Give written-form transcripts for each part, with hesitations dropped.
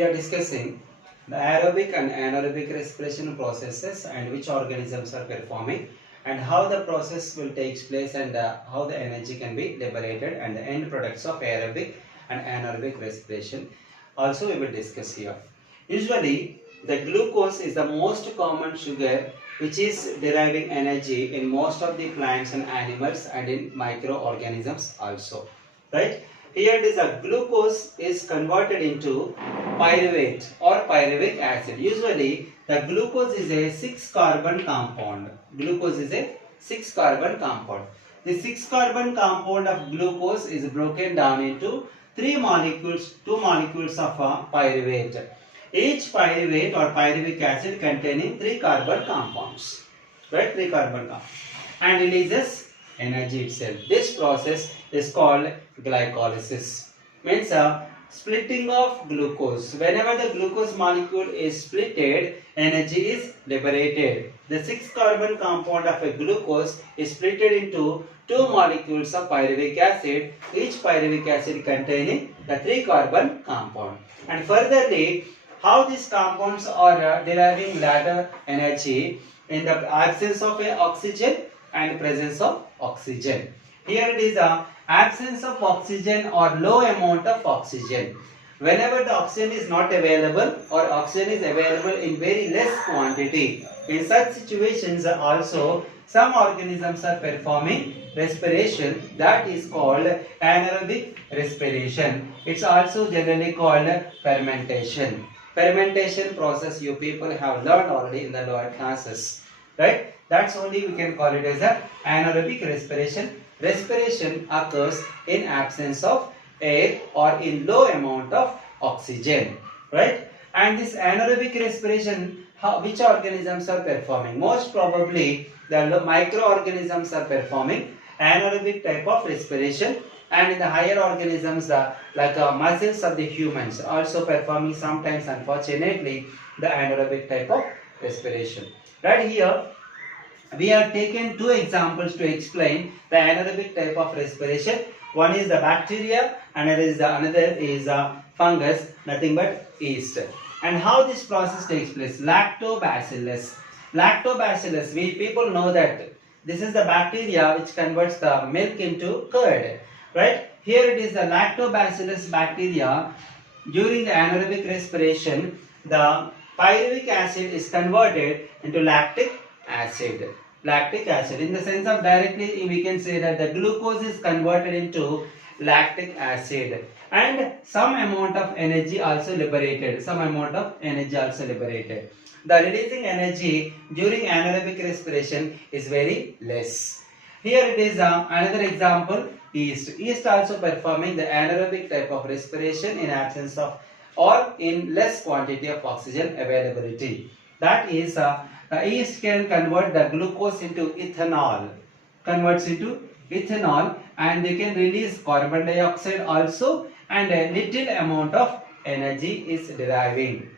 we are discussing the aerobic and anaerobic respiration processes and which organisms are performing and how the process will take place and how the energy can be liberated and the end products of aerobic and anaerobic respiration also we will discuss here. Usually the glucose is the most common sugar which is deriving energy in most of the plants and animals and in microorganisms also, right? Here it is a glucose is converted into pyruvate or pyruvic acid. Usually the glucose is a 6 carbon compound. Glucose is a 6 carbon compound. The 6 carbon compound of glucose is broken down into 3 molecules, 2 molecules of pyruvate. Each pyruvate or pyruvic acid containing 3 carbon compounds, right? 3 carbon compounds, and releases energy itself. This process is called glycolysis. Means splitting of glucose. Whenever the glucose molecule is splitted, energy is liberated. The 6 carbon compound of a glucose is splitted into 2 molecules of pyruvic acid, each pyruvic acid containing the 3 carbon compound. And furtherly, how these compounds are deriving later energy in the absence of a oxygen and presence of oxygen. Here it is a absence of oxygen or low amount of oxygen. Whenever the oxygen is not available or oxygen is available in very less quantity, in such situations also some organisms are performing respiration that is called anaerobic respiration. It's also generally called fermentation. Fermentation process you people have learned already in the lower classes, right? That's only we can call it as a anaerobic respiration. Respiration occurs in absence of air or in low amount of oxygen, right? And this anaerobic respiration, which organisms are performing? Most probably the microorganisms are performing anaerobic type of respiration, and in the higher organisms like muscles of the humans also performing sometimes, unfortunately, the anaerobic type of respiration. Right here we have taken 2 examples to explain the anaerobic type of respiration. One is the bacteria, another is fungus, nothing but yeast. And how this process takes place? Lactobacillus. Lactobacillus, we people know that this is the bacteria which converts the milk into curd, right? Here it is the lactobacillus bacteria. During the anaerobic respiration, the pyruvic acid is converted into lactic acid. Lactic acid, in the sense of directly we can say that the glucose is converted into lactic acid, and some amount of energy also liberated. The releasing energy during anaerobic respiration is very less. Here it is another example, yeast. Yeast also performing the anaerobic type of respiration in absence of or in less quantity of oxygen availability. That is the yeast can convert the glucose into ethanol, and they can release carbon dioxide also, and a little amount of energy is deriving.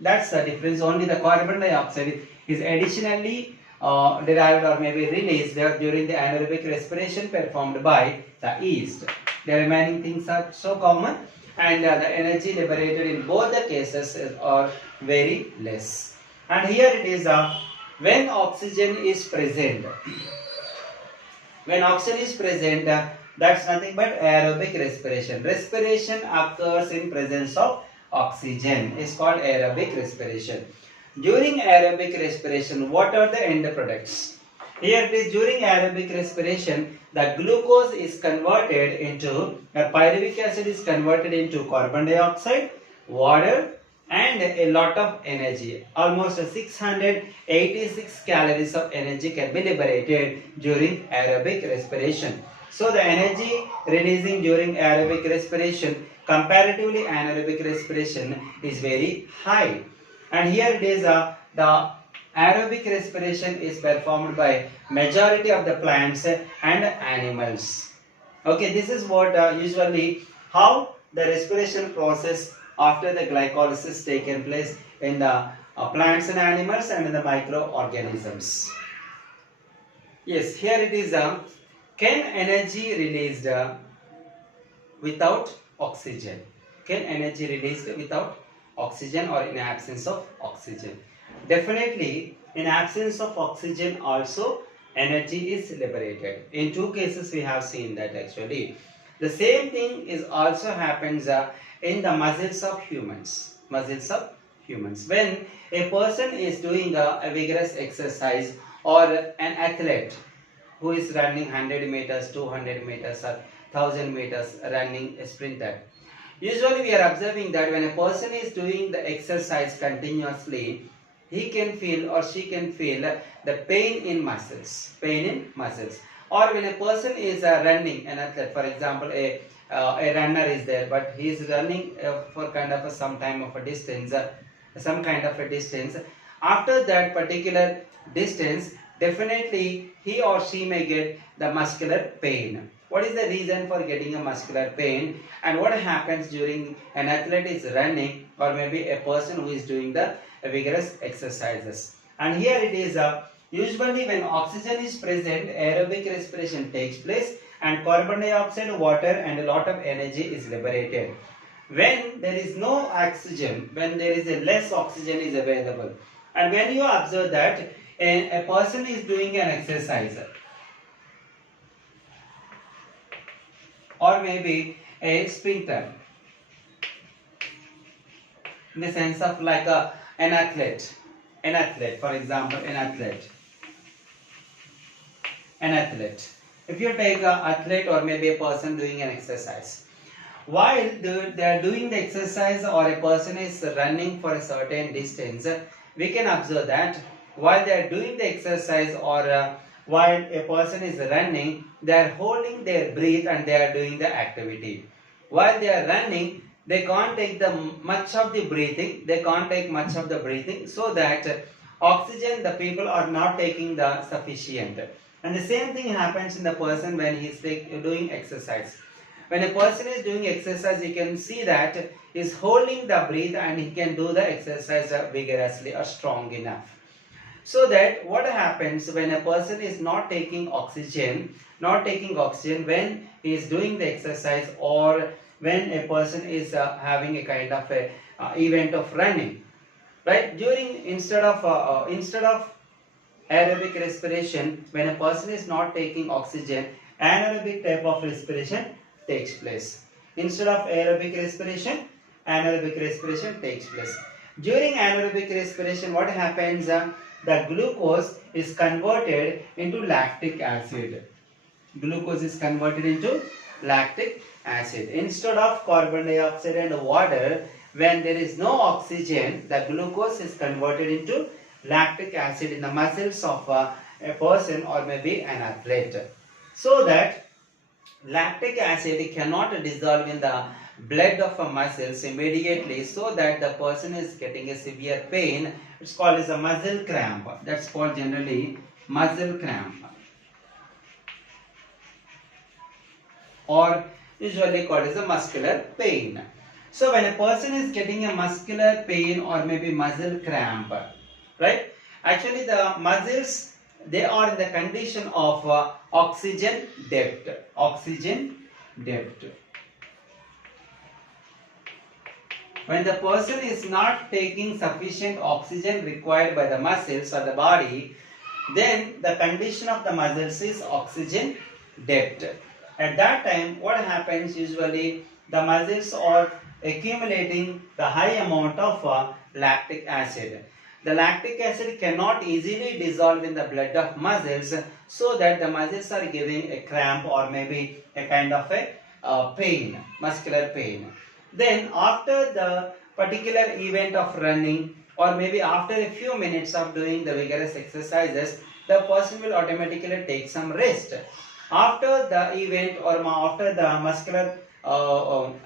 That's the difference. Only the carbon dioxide is additionally derived or maybe released during the anaerobic respiration performed by the yeast. The remaining things are so common, and the energy liberated in both the cases are very less. And here it is when oxygen is present. When oxygen is present, that's nothing but aerobic respiration. Respiration occurs in presence of oxygen. It's called aerobic respiration. During aerobic respiration, what are the end products? Here it is, during aerobic respiration, the glucose is converted into, pyruvic acid is converted into carbon dioxide, water, and a lot of energy. Almost 686 calories of energy can be liberated during aerobic respiration. So the energy releasing during aerobic respiration, comparatively anaerobic respiration, is very high. And here it is the aerobic respiration is performed by majority of the plants and animals. Okay, this is what usually how the respiration process after the glycolysis taken place in the plants and animals and in the microorganisms. Yes, here it is can energy released without oxygen? Can energy released without oxygen or in absence of oxygen. Definitely, in absence of oxygen also energy is liberated. In two cases we have seen that actually. The same thing is also happens in the muscles of humans. Muscles of humans. When a person is doing a vigorous exercise or an athlete who is running 100 meters, 200 meters or 1000 meters running a sprinter. Usually we are observing that when a person is doing the exercise continuously, he can feel or she can feel the pain in muscles, Or when a person is running, an athlete, for example, a runner is there, but he is running for kind of some time of a distance, some kind of a distance. After that particular distance, definitely he or she may get the muscular pain. What is the reason for getting a muscular pain, and what happens during an athlete is running or maybe a person who is doing the vigorous exercises? And here it is usually when oxygen is present, aerobic respiration takes place and carbon dioxide, water and a lot of energy is liberated. When there is no oxygen, when there is a less oxygen is available, and when you observe that a person is doing an exercise or maybe a sprinter, in the sense of like an athlete, for example, an athlete. If you take an athlete or maybe a person doing an exercise, while they are doing the exercise or a person is running for a certain distance, we can observe that while they are doing the exercise or while a person is running, they are holding their breath and they are doing the activity. While they are running, they can't take much of the breathing, so that oxygen the people are not taking the sufficient. And the same thing happens in the person when he is doing exercise. When a person is doing exercise, you can see that he is holding the breath and he can do the exercise vigorously or strong enough. So that what happens when a person is not taking oxygen when he is doing the exercise or when a person is having a kind of a event of running, right? Instead of aerobic respiration, when a person is not taking oxygen, anaerobic type of respiration takes place. Instead of aerobic respiration, anaerobic respiration takes place. During anaerobic respiration, what happens? The glucose is converted into lactic acid. Instead of carbon dioxide and water, when there is no oxygen, the glucose is converted into lactic acid in the muscles of a person or maybe an athlete. So that lactic acid cannot dissolve in the blood of a muscles immediately, so that the person is getting a severe pain. It's called as a muscle cramp. That's called generally muscle cramp, or usually called as a muscular pain. So when a person is getting a muscular pain or maybe muscle cramp, right? Actually the muscles, they are in the condition of oxygen debt. When the person is not taking sufficient oxygen required by the muscles or the body, then the condition of the muscles is oxygen debt. At that time, what happens? Usually the muscles are accumulating the high amount of lactic acid. The lactic acid cannot easily dissolve in the blood of muscles, so that the muscles are giving a cramp or maybe a kind of a pain, muscular pain. Then after the particular event of running or maybe after a few minutes of doing the vigorous exercises, the person will automatically take some rest. After the event or after the muscular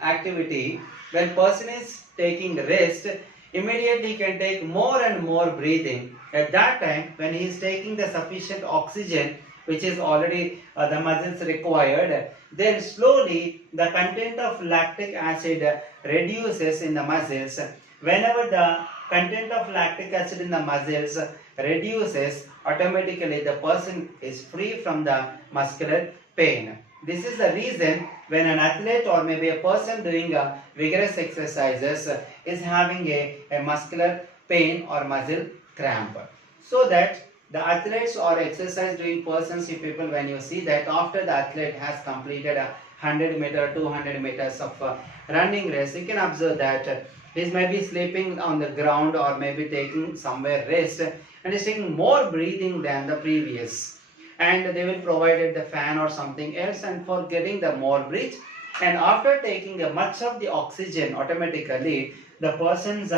activity, when person is taking rest, immediately he can take more and more breathing. At that time, when he is taking the sufficient oxygen, which is already the muscles required, then slowly the content of lactic acid reduces in the muscles. Whenever the content of lactic acid in the muscles reduces, automatically the person is free from the muscular pain. This is the reason when an athlete or maybe a person doing vigorous exercises is having a muscular pain or muscle cramp. So that the athletes or exercise doing persons, if people, when you see that after the athlete has completed a 100 meter, 200 meters of running race, you can observe that he may be sleeping on the ground or maybe taking somewhere rest, and is taking more breathing than the previous, and they will provide the fan or something else and for getting the more breath, and after taking much of the oxygen, automatically the person's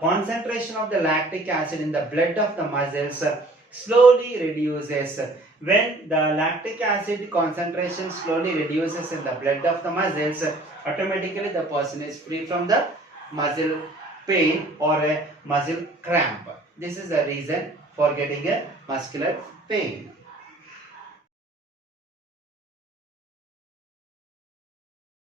concentration of the lactic acid in the blood of the muscles slowly reduces. When the lactic acid concentration slowly reduces in the blood of the muscles, automatically the person is free from the muscle pain or a muscle cramp. This is the reason for getting a muscular pain.